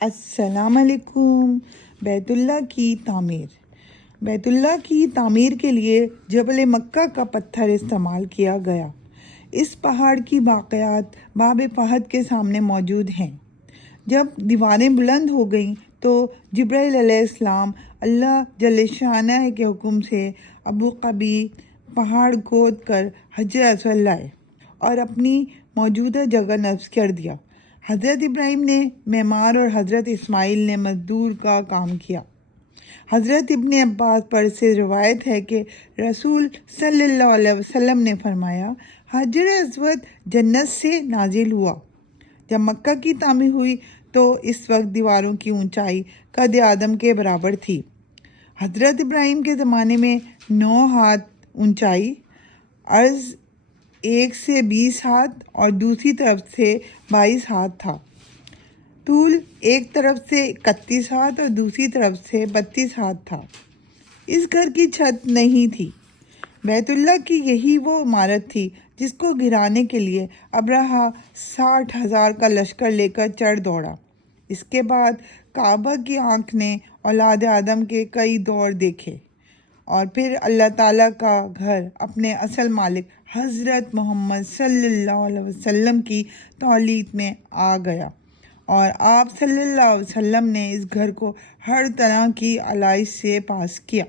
السلام علیکم۔ بیت اللہ کی تعمیر۔ بیت اللہ کی تعمیر کے لیے جبل مکہ کا پتھر استعمال کیا گیا۔ اس پہاڑ کی باقیات باب فہد کے سامنے موجود ہیں۔ جب دیواریں بلند ہو گئیں تو جبرائیل علیہ السلام اللہ جل شانہ کے حکم سے ابو قبیس پہاڑ کھود کر حجر اسود لائے اور اپنی موجودہ جگہ نصب کر دیا۔ حضرت ابراہیم نے معمار اور حضرت اسماعیل نے مزدور کا کام کیا۔ حضرت ابن عباس پر سے روایت ہے کہ رسول صلی اللہ علیہ وسلم نے فرمایا، حجر اسود جنت سے نازل ہوا۔ جب مکہ کی تعمیر ہوئی تو اس وقت دیواروں کی اونچائی قد آدم کے برابر تھی۔ حضرت ابراہیم کے زمانے میں 9 ہاتھ اونچائی، عرض 1 سے 20 ہاتھ اور دوسری طرف سے 22 ہاتھ تھا۔ طول ایک طرف سے 31 ہاتھ اور دوسری طرف سے 32 ہاتھ تھا۔ اس گھر کی چھت نہیں تھی۔ بیت اللہ کی یہی وہ عمارت تھی جس کو گرانے کے لیے ابرہہ 60,000 کا لشکر لے کر چڑھ دوڑا۔ اس کے بعد کعبہ کی آنکھ نے اولاد آدم کے کئی دور دیکھے اور پھر اللہ تعالیٰ کا گھر اپنے اصل مالک حضرت محمد صلی اللہ علیہ وسلم کی تولیت میں آ گیا اور آپ صلی اللہ علیہ وسلم نے اس گھر کو ہر طرح کی آلائش سے پاس کیا۔